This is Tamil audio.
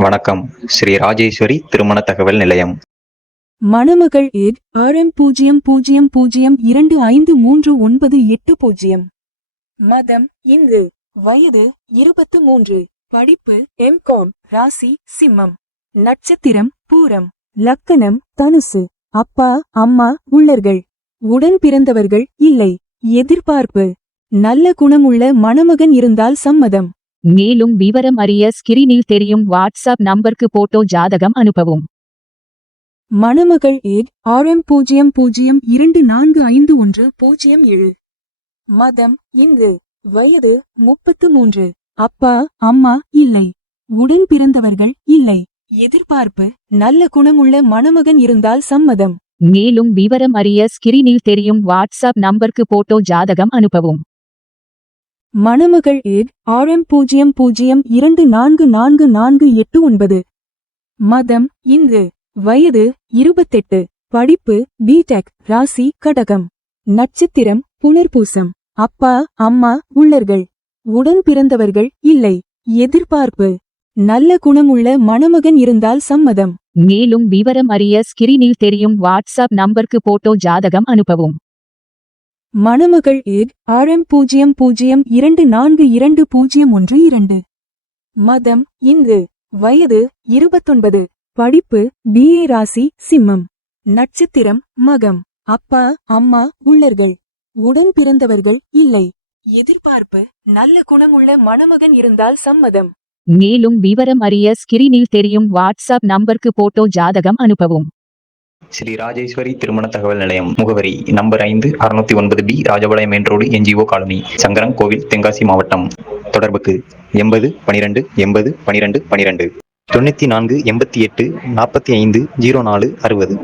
வணக்கம். ஸ்ரீ ராஜேஸ்வரி திருமண தகவல் நிலையம். மணமகள் ஏட் RM00253980. மதம் இந்து. வயது 23. படிப்பு M.Com. ராசி சிம்மம். நட்சத்திரம் பூரம். லக்கணம் தனுசு. அப்பா அம்மா உள்ளர்கள். உடன் பிறந்தவர்கள் இல்லை. எதிர்பார்ப்பு நல்ல குணமுள்ள மணமகன் இருந்தால் சம்மதம். மேலும் விவரம் அறிய ஸ்கிரீனில் தெரியும் வாட்ஸ்அப் நம்பருக்கு போட்டோ ஜாதகம் அனுப்பவும். மணமகள் ஏட் RM00245107. மதம் இந்து. வயது 33. அப்பா அம்மா இல்லை. உடன் பிறந்தவர்கள் இல்லை. எதிர்பார்ப்பு நல்ல குணமுள்ள மணமகன் இருந்தால் சம்மதம். மேலும் விவரம் அறிய ஸ்கிரீனில் தெரியும் வாட்ஸ்அப் நம்பருக்கு போட்டோ ஜாதகம் அனுப்பவும். மணமகள் ஏட் RM00244489. மதம் இந்து. வயது 28. படிப்பு B.Tech. ராசி கடகம். நட்சத்திரம் புனர்பூசம். அப்பா அம்மா உள்ளர்கள். உடன் பிறந்தவர்கள் இல்லை. எதிர்பார்ப்பு நல்ல குணமுள்ள மணமகன் இருந்தால் சம்மதம். மேலும் விவரம் அறிய ஸ்கிரீனில் தெரியும் வாட்ஸ்அப் நம்பருக்கு போட்டோ ஜாதகம் அனுப்பவும். மணமகள் ஏட் RM00242012. மதம் இந்து. வயது 29. படிப்பு BA. ராசி சிம்மம். நட்சத்திரம் மகம். அப்பா அம்மா உள்ளர்கள். உடன் பிறந்தவர்கள் இல்லை. எதிர்பார்ப்பு நல்ல குணமுள்ள மணமகன் இருந்தால் சம்மதம். மேலும் விவரம் அறிய ஸ்கிரீனில் தெரியும் வாட்ஸ்அப் நம்பருக்கு போட்டோ ஜாதகம் அனுப்பவும். ஸ்ரீ ராஜேஸ்வரி திருமண தகவல் நிலையம். முகவரி number 5, 609B Rajapalayam main road, NGO colony, Sankaran கோவில், தென்காசி மாவட்டம். தொடர்புக்கு 80 12 80 12 12 94 88 45 04 60.